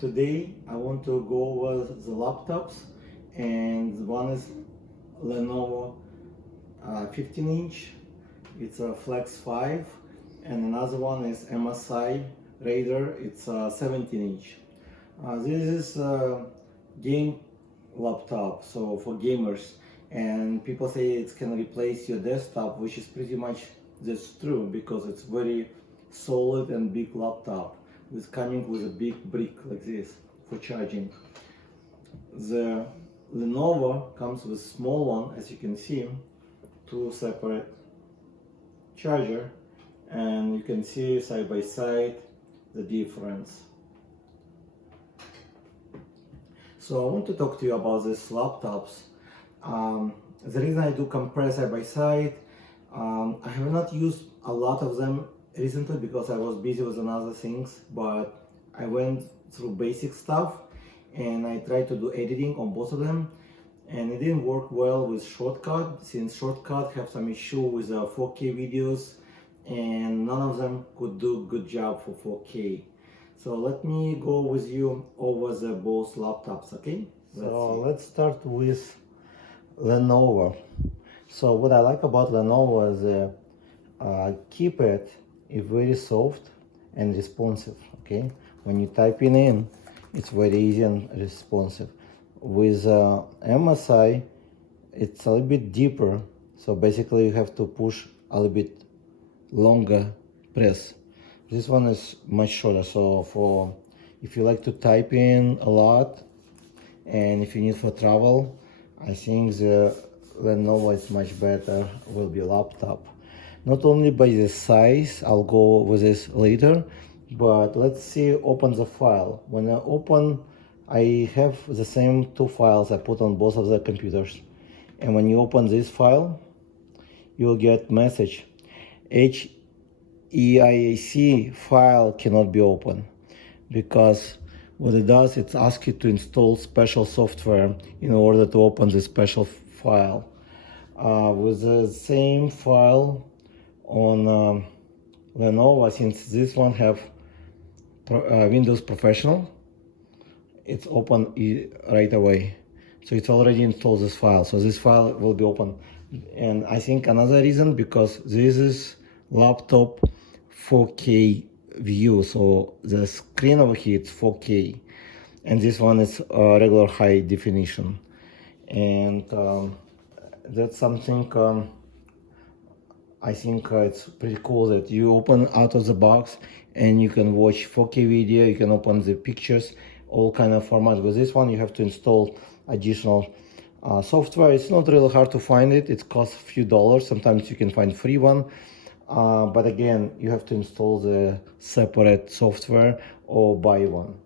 Today I want to go over the laptops, and one is Lenovo 15-inch, it's a Flex 5, and another one is MSI Raider, it's a 17-inch. This is a game laptop, so for gamers, and people say it can replace your desktop, which is pretty much that's true because it's very solid and big laptop with coming with a big brick like this for charging. The Lenovo comes with small one, as you can see, two separate charger, and you can see side by side the difference. So I want to talk to you about these laptops. The reason I do compare side by side, I have not used a lot of them recently because I was busy with other things, but I went through basic stuff and I tried to do editing on both of them, and it didn't work well with Shortcut, since Shortcut have some issue with 4K videos and none of them could do good job for 4K. So let me go with you over the both laptops, okay? Let's start with Lenovo. So what I like about Lenovo is the keypad is very soft and responsive, okay? When you type in, it's very easy and responsive. With MSI, it's a little bit deeper, so basically you have to push a little bit longer press. This one is much shorter, so for if you like to type in a lot and if you need for travel, I think the Lenovo is much better, will be laptop. Not only by the size, I'll go with this later, but let's see, open the file. When I open, I have the same two files I put on both of the computers. And when you open this file, you'll get message, HEIAC file cannot be opened, because what it does, it asks you to install special software in order to open this special file. With the same file on Lenovo, since this one have Windows Professional, it's open right away. So it's already installed this file, so this file will be open. And I think another reason, because this is laptop 4K view, so the screen over here is 4K, and this one is regular high definition, and that's something I think it's pretty cool that you open out of the box and you can watch 4K video, you can open the pictures, all kind of formats. With this one you have to install additional software. It's not really hard to find it, it costs a few dollars, sometimes you can find free one. But again, you have to install the separate software or buy one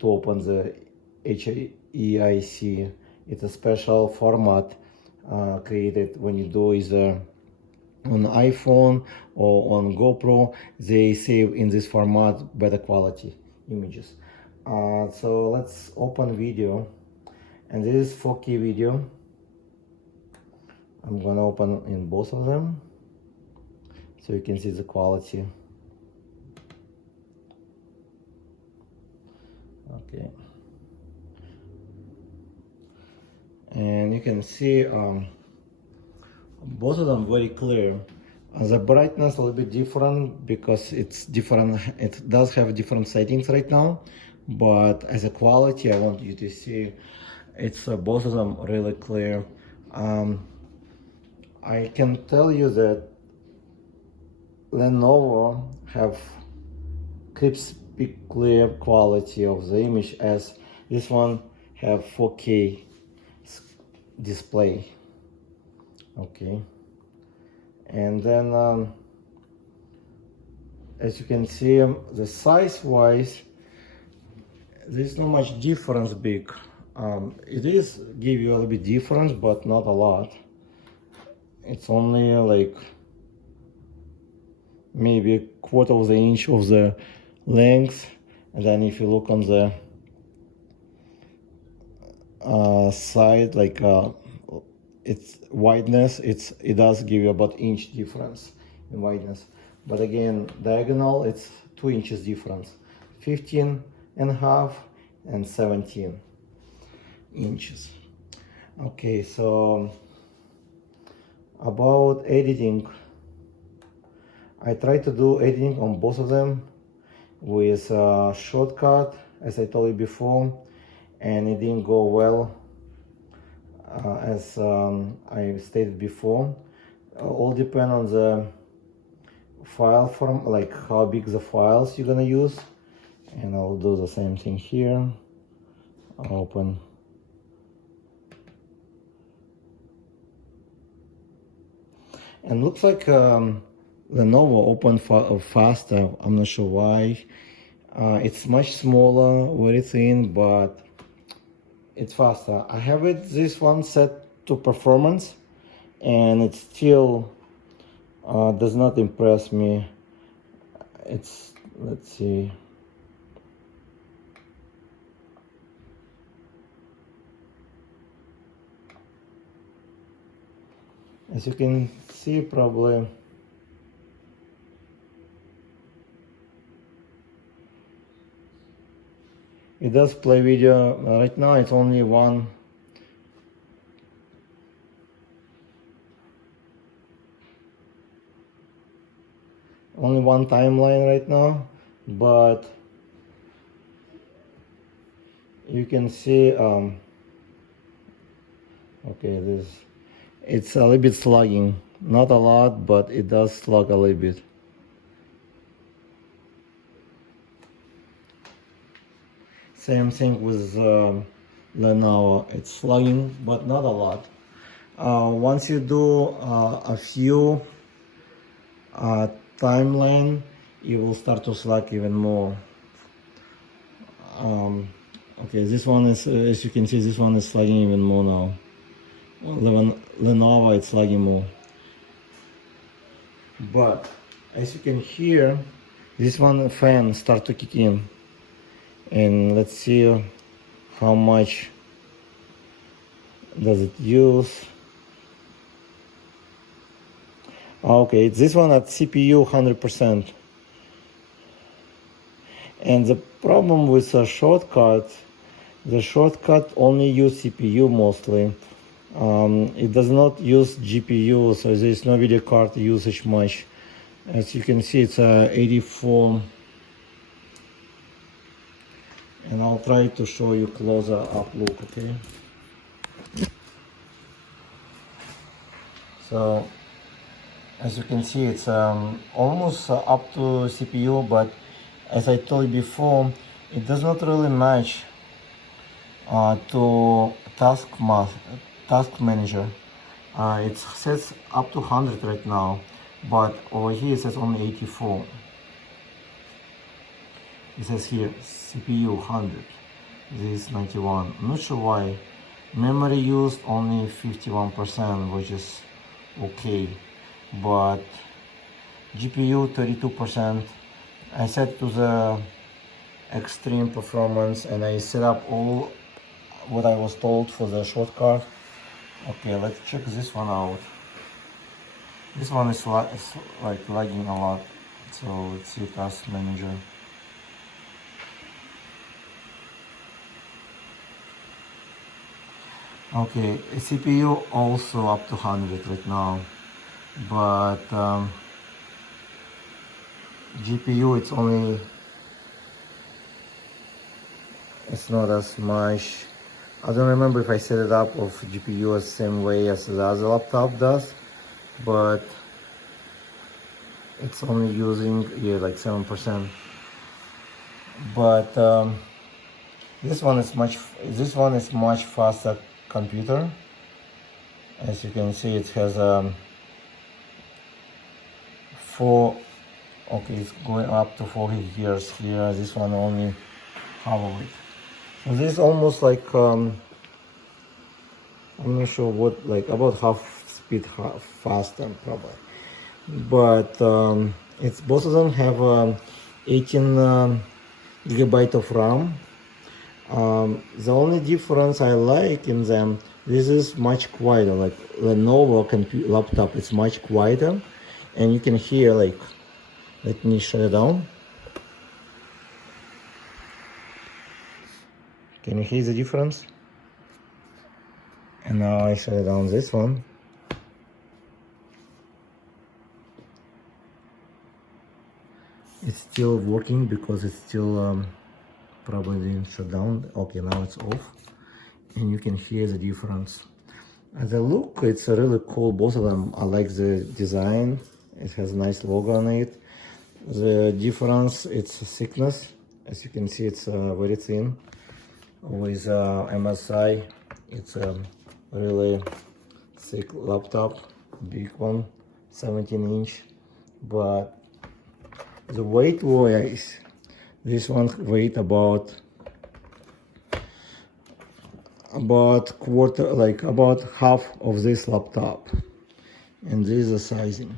to open the HEIC. It's a special format created when you do either on iPhone or on GoPro. They save in this format better quality images. So let's open video, and this is 4K video. I'm gonna open in both of them, so you can see the quality. Okay, and you can see both of them very clear. The brightness a little bit different because it's different, it does have different settings right now, but as a quality, I want you to see it's both of them really clear. I can tell you that Lenovo have crispy clear quality of the image, as this one have 4K display. Okay, and then as you can see, the size wise there's not much difference big. It is give you a little bit difference, but not a lot. It's only like maybe a quarter of the inch of the length, and then if you look on the side, like its wideness, it does give you about inch difference in wideness. But again, diagonal, it's 2 inches difference, 15 and a half and 17 inches. Okay, so about editing, I try to do editing on both of them with a shortcut, as I told you before, and it didn't go well, as I stated before. All depend on the file form, like how big the files you're gonna use. And I'll do the same thing here. I'll open. And looks like Lenovo opened faster. I'm not sure why. It's much smaller, very thin, but it's faster. I have this one set to performance, and it still does not impress me. It's, let's see. As you can see, probably it does play video. Right now it's only one timeline right now, but you can see okay, it's a little bit slugging, not a lot, but it does slug a little bit. Same thing with Lenovo, it's slugging, but not a lot. Once you do a few timeline, you will start to slug even more. Okay, this one is, as you can see, this one is slugging even more now. Lenovo, it's lagging more. But as you can hear, this one fan start to kick in, and let's see how much does it use. Okay, it's this one at CPU 100%. And the problem with the shortcut only use CPU mostly. It does not use GPU, so there is no video card usage much. As you can see, it's 84, and I'll try to show you closer up look, okay? So as you can see, it's almost up to CPU, but as I told you before, it does not really match to task manager. It says up to 100 right now, but over here it says only 84. It says here CPU 100, this is 91. I'm not sure why. Memory used only 51%, which is okay, but GPU 32%. I set to the extreme performance, and I set up all what I was told for the shortcut. Okay, let's check this one out. This one is like lagging a lot, so let's see task manager. Okay, CPU also up to 100 right now, but GPU it's not as much. I don't remember if I set it up of GPU the same way as the other laptop does, but it's only using like 7%. But this one is much faster computer. As you can see, it has it's going up to 4 gigahertz here. This one only half of it. So this is almost like I'm not sure what, like about half speed faster probably. But it's both of them have 18 gigabyte of RAM. The only difference I like in them, this is much quieter. Like Lenovo laptop, it's much quieter, and you can hear, like, let me shut it down. Can you hear the difference? And now I shut down this one. It's still working because it's still probably didn't shut down. Okay, now it's off, and you can hear the difference. As a look, it's really cool. Both of them. I like the design. It has a nice logo on it. The difference, it's thickness. As you can see, it's very thin. With MSI, it's a really thick laptop, big one, 17-inch. But the weight-wise, this one weight about quarter, like about half of this laptop. And this is the sizing.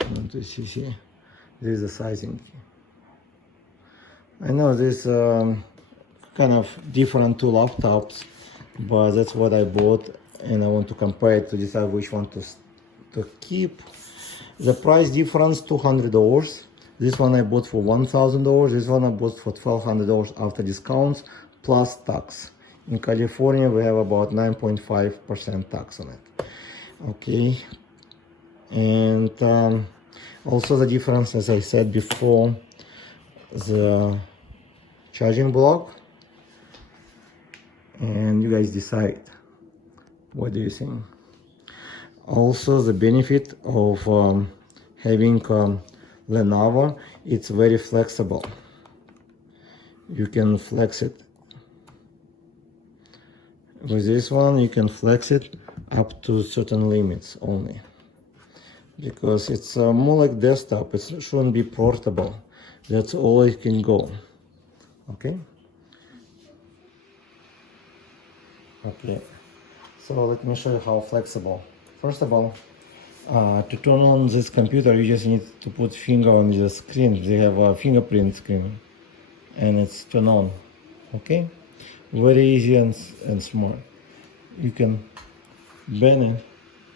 I want to see here. This is the sizing. I know this kind of different two laptops, but that's what I bought, and I want to compare it to decide which one to keep. The price difference $200. This one I bought for $1,000. This one I bought for $1,200 after discounts plus tax. In California we have about 9.5% tax on it. Okay, and also the difference, as I said before, the charging block, and you guys decide what do you think. Also the benefit of having Lenovo, it's very flexible. You can flex it. With this one you can flex it up to certain limits only, because it's more like desktop. It shouldn't be portable. That's all it can go. Okay. Okay, so let me show you how flexible. First of all, to turn on this computer, you just need to put finger on the screen. They have a fingerprint screen, and it's turn on. Okay, very easy and smart. You can bend it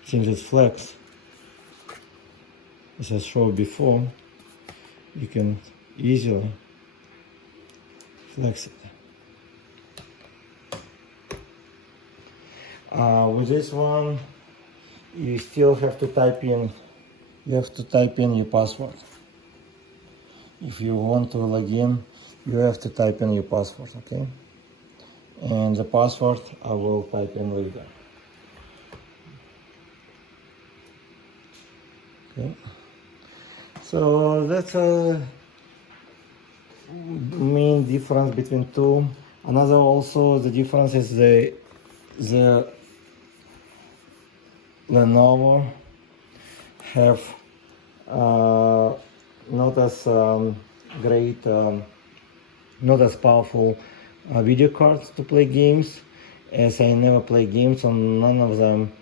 since it's flex. As I showed before, you can easily flex it. With this one, you still have to type in. You have to type in your password. If you want to log in, you have to type in your password. Okay, and the password I will type in later. Okay, so that's a main difference between two. Another also the difference is the Lenovo have not as great, not as powerful video cards to play games. As I never play games on none of them,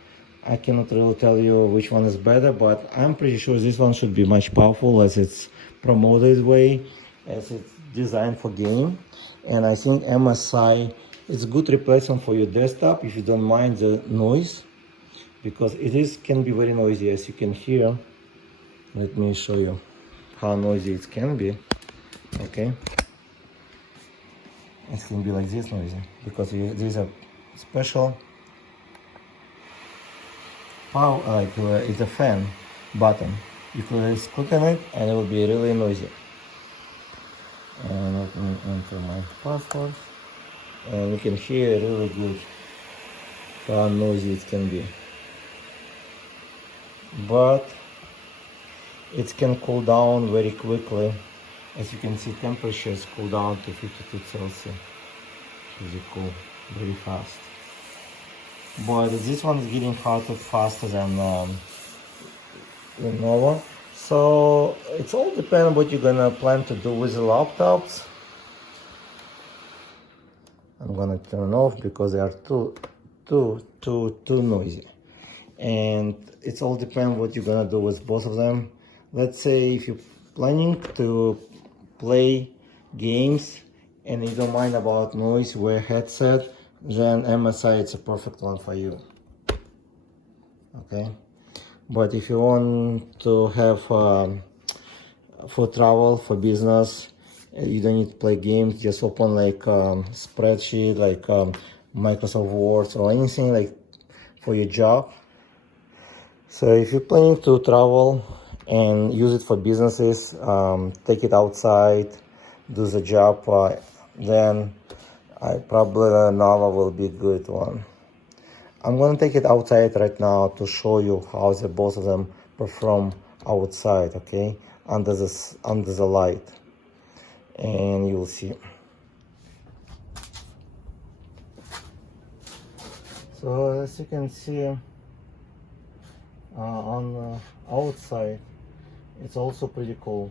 I cannot really tell you which one is better, but I'm pretty sure this one should be much powerful, as it's promoted this way, as it's designed for game. And I think MSI is a good replacement for your desktop if you don't mind the noise, because it can be very noisy, as you can hear. Let me show you how noisy it can be. Okay, it can be like this noisy because there's a special power, like it's a fan button. You can just click on it and it will be really noisy. And let me enter my password, and you can hear really good how noisy it can be. But it can cool down very quickly. As you can see, temperatures cool down to 52 Celsius. Really cool, very fast. But this one is getting hotter faster than Lenovo. So it's all depends on what you're gonna plan to do with the laptops. I'm gonna turn off because they are too noisy. And it's all depends what you're gonna do with both of them. Let's say if you're planning to play games and you don't mind about noise, wear a headset, then MSI it's a perfect one for you. Okay, but if you want to have for travel, for business, You don't need to play games, just open like spreadsheet, like Microsoft Word or anything like for your job. So if you're planning to travel and use it for businesses, take it outside, do the job, then probably Lenovo will be a good one. I'm gonna take it outside right now to show you how both of them perform outside, okay, under the light, and you'll see. So as you can see, on the outside, it's also pretty cool.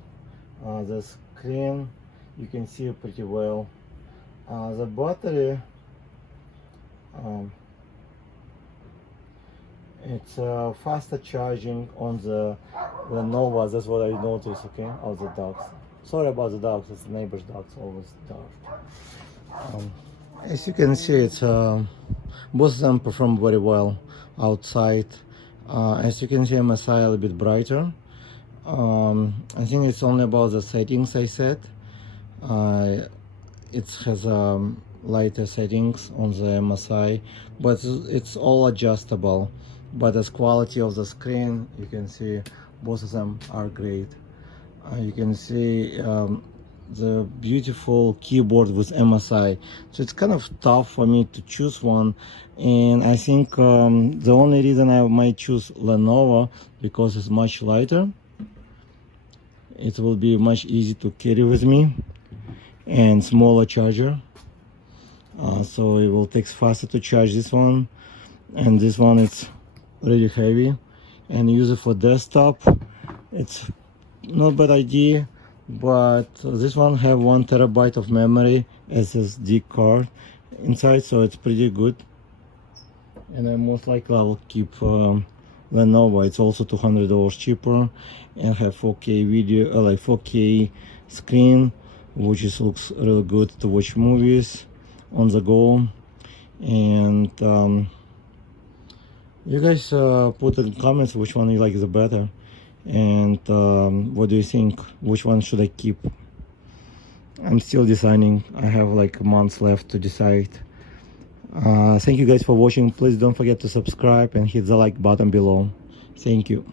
The screen you can see pretty well. The battery, it's faster charging on the Lenovo. That's what I noticed. Okay, all the dogs. Sorry about the dogs. It's the neighbor's dogs. Always dogs. As you can see, it's both of them perform very well outside. As you can see, MSI a little bit brighter. I think it's only about the settings I set. It has lighter settings on the MSI, but it's all adjustable. But as quality of the screen, you can see both of them are great. You can see the beautiful keyboard with MSI. So it's kind of tough for me to choose one, and I think the only reason I might choose Lenovo because it's much lighter. It will be much easy to carry with me, and smaller charger. So it will take faster to charge this one, and this one it's really heavy, and use it for desktop. It's not a bad idea, but this one have 1 terabyte of memory SSD card inside, so it's pretty good. And I most likely I will keep Lenovo. It's also $200 cheaper and have 4K video, like 4K screen, which looks really good to watch movies on the go. And you guys put in comments which one you like the better, and what do you think, which one should I keep? I'm still deciding. I have like months left to decide. Thank you guys for watching. Please don't forget to subscribe and hit the like button below. Thank you.